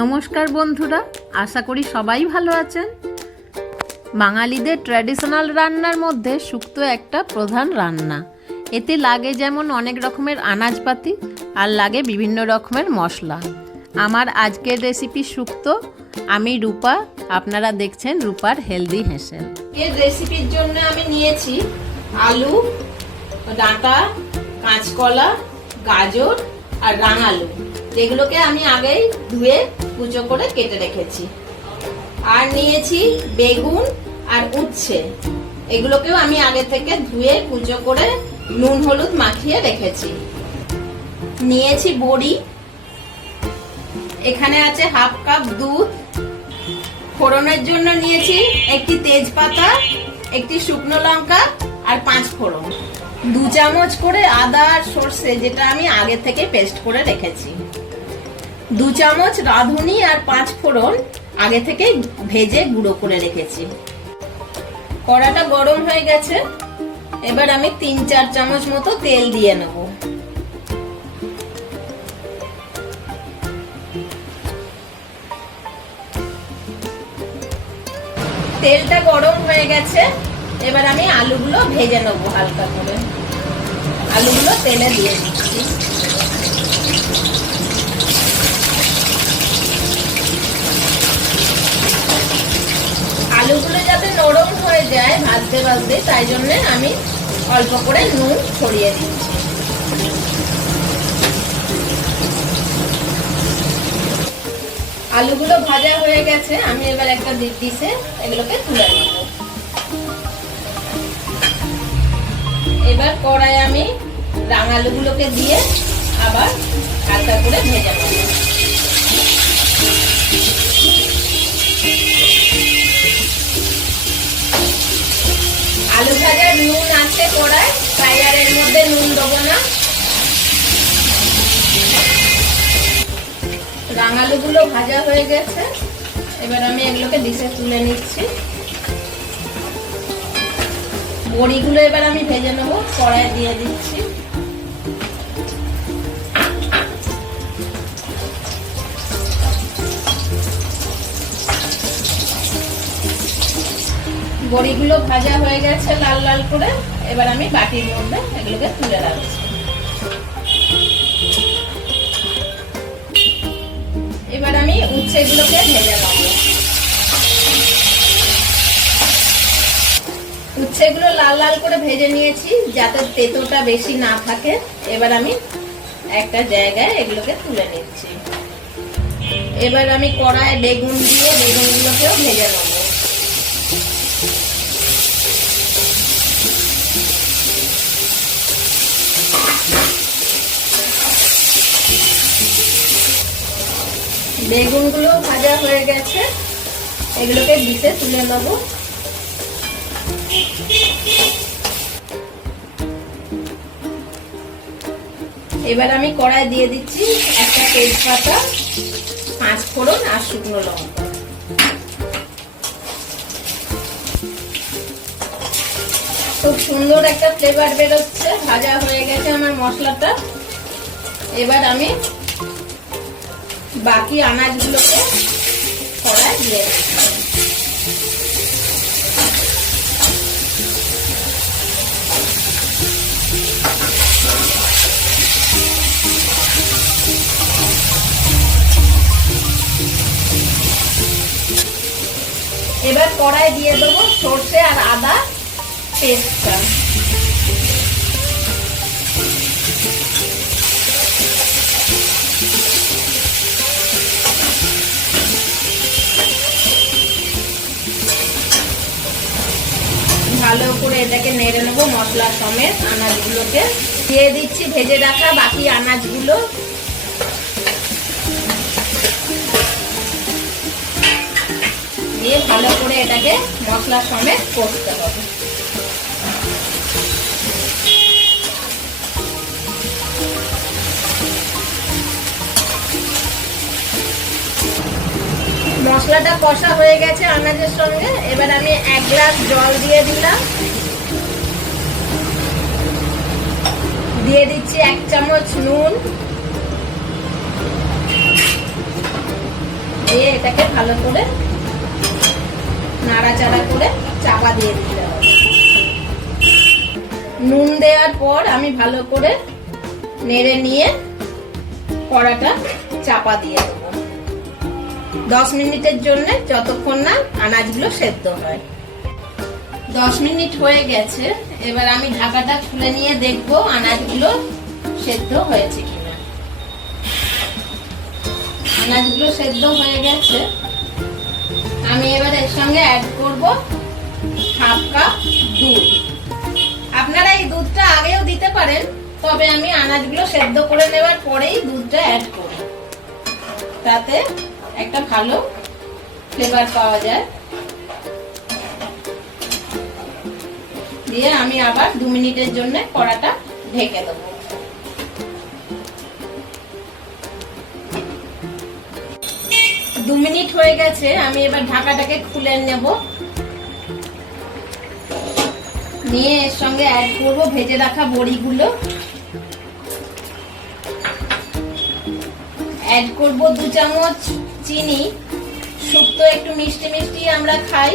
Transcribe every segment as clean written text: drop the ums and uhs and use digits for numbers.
নমস্কার বন্ধুরা, আশা করি সবাই ভালো আছেন। বাঙালিদের ট্র্যাডিশনাল রান্নার মধ্যে শুক্তো একটা প্রধান রান্না। এতে লাগে যেমন অনেক রকমের আনাজপাতি আর লাগে বিভিন্ন রকমের মশলা। আমার আজকের রেসিপি শুক্তো। আমি রূপা, আপনারা দেখছেন রূপার হেলদি হেসেল। এর রেসিপির জন্য আমি নিয়েছি আলু, ডাঁটা, কাঁচকলা, গাজর আর রাঙালু, যেগুলোকে আমি আগেই ধুয়ে কুচো করে কেটে রেখেছি। আর নিয়েছি বেগুন আর উচ্ছে, এগুলোকেও আমি আগে থেকে ধুয়ে কুচো করে নুন হলুদ মাখিয়ে রেখেছি। নিয়েছি বড়ি, এখানে আছে হাফ কাপ দুধ। ফোড়নের জন্য নিয়েছি একটি তেজপাতা, একটি শুকনো লঙ্কা আর 5 ফোড়ন, 2 চামচ করে আদা আর সর্ষে, যেটা আমি আগে থেকে পেস্ট করে রেখেছি, 2 চামচ রাঁধুনি আর 5 ফোড়ন আগে থেকে ভেজে গুঁড়ো করে রেখেছি। কড়াটা গরম হয়ে গেছে, এবার আমি 3-4 চামচ মতো তেল দিয়ে নেব। তেলটা গরম হয়ে গেছে, এবার আমি আলুগুলো ভেজে নেব হালকা করে। আলুগুলো তেলে দিয়ে দিচ্ছি। আলুগুলো যাতে নরম হয়ে যায় ভাজতে ভাজতে, তাই জন্য আমি অল্প করে নুন ছড়িয়ে দিচ্ছি। আলুগুলো ভাজা হয়ে গেছে, আমি এবার একটা ডিশে এগুলোকে তুলে নেব। এবার কড়াই আমি রাঙালুগুলোকে দিয়ে আবার হালকা করে ভেজে নেব। আলু ভাজার নুন আছে কড়াই, তাই আর এর মধ্যে নুন দেবো না। রাঙালুগুলো ভাজা হয়ে গেছে, এবার আমি এগুলোকে ডিশে তুলে নিচ্ছি। বড়িগুলো এবার আমি ভেজে নেবো, কড়াই দিয়ে দিচ্ছি। বড়িগুলো ভাজা হয়ে গেছে লাল লাল করে, এবার আমি বাটির মধ্যে এগুলোকে তুলে রাখছি। এবার আমি উচ্ছেগুলোকে ভেজে নেব। উচ্ছেগুলো লাল লাল করে ভেজে নিয়েছি যাতে তেতোটা বেশি না থাকে। এবার আমি একটা জায়গায় এগুলোকে তুলে নিচ্ছি। এবার আমি কড়ায় বেগুন দিয়ে বেগুনগুলোকেও ভেজে নেব। বেগুনগুলো ভাজা হয়ে গেছে, এগুলোকে ডিশে তুলে নেব। এবার আমি কড়াই দিয়ে দিচ্ছি একটা তেজপাতা, 5 ফোড়ন আর শুকনো লঙ্কা। খুব সুন্দর একটা ফ্লেভার বেরোচ্ছে। ভাজা হয়ে গেছে আমার মশলাটা। এবার আমি বাকি আনাজগুলোকে কড়াই দিয়ে দিচ্ছি। এবার কড়াই দিয়ে দেবো সর্ষে আর আদা পেস্টটা। ভালো করে এটাকে নেড়ে নেবো মশলা সমেত। আনাজগুলোকে দিয়ে দিচ্ছি ভেজে রাখা বাকি আনাজগুলো। দিয়ে ভালো করে এটাকে মশলা সমেত কষতে হবে। মশলাটা কষা হয়ে গেছে আনাজের সঙ্গে। এবার আমি 1 গ্লাস জল দিয়ে দিলাম। দিয়ে দিচ্ছি 1 চামচ নুন, দিয়ে এটাকে ভালো করে নাড়াচাড়া করে চাপা দিয়ে দিতে হবে। নুন দেওয়ার পর আমি ভালো করে নেড়ে নিয়ে কড়াটা চাপা দিয়ে দেবো 10 মিনিটের জন্য, যতক্ষণ না আনাজগুলো সেদ্ধ হয়। 10 মিনিট হয়ে গেছে, এবার আমি ঢাকাটা খুলে নিয়ে দেখবো আনাজগুলো সেদ্ধ হয়েছে কিনা। আনাজগুলো সেদ্ধ হয়ে গেছে। আমি এবার এর সঙ্গে অ্যাড করব হাফ কাপ দুধ। আপনারা এই দুধটা আগেও দিতে পারেন, তবে আমি আনাজগুলো সেদ্ধ করে নেওয়ার পরেই দুধটা অ্যাড করি, তাতে একটা ভালো ফ্লেভার পাওয়া যায়। দিয়ে আমি আবার 2 মিনিটের জন্য কড়াটা ঢেকে দেবো। দু মিনিট হয়ে গেছে, আমি এবার ঢাকাটাকে খুলে নেব। নিয়ে এর সঙ্গে অ্যাড করব ভেজে রাখা বড়িগুলো, অ্যাড করব 2 চামচ চিনি। শুক্তো একটু মিষ্টি মিষ্টি আমরা খাই।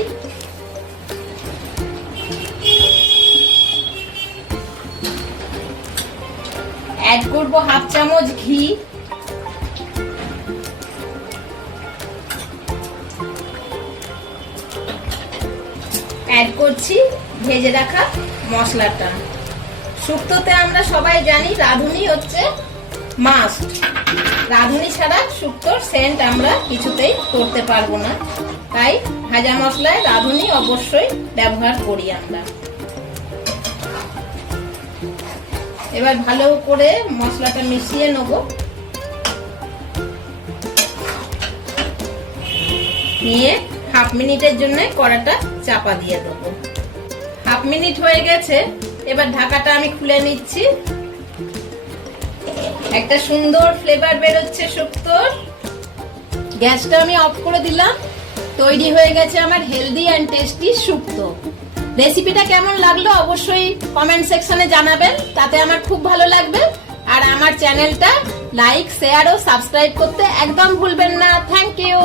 অ্যাড করব হাফ চামচ ঘি। অ্যাড করছি ভেজে রাখা মশলাটা। শুক্তোতে আমরা সবাই জানি রাঁধুনি হচ্ছে মাস্ট। রাঁধুনি ছাড়া শুক্তোর সেন্ট আমরা কিছুতেই করতে পারবো না, তাই ভাজা মশলায় রাঁধুনি অবশ্যই ব্যবহার করি আমরা। এবার ভালো করে মশলাটা মিশিয়ে নেব। নিয়ে হাফ মিনিটের জন্য কড়াটা চাপা দিয়ে দেবো। হাফ মিনিট হয়ে গেছে, এবার ঢাকাটা আমি খুলে নিচ্ছি। একটা সুন্দর ফ্লেভার বেরোচ্ছে শুক্তোর। গ্যাসটা আমি অফ করে দিলাম। তৈরি হয়ে গেছে আমার হেলদি অ্যান্ড টেস্টি শুক্তো। রেসিপিটা কেমন লাগলো অবশ্যই কমেন্ট সেকশনে জানাবেন, তাতে আমার খুব ভালো লাগবে। আর আমার চ্যানেলটা লাইক, শেয়ার ও সাবস্ক্রাইব করতে একদম ভুলবেন না। Thank you.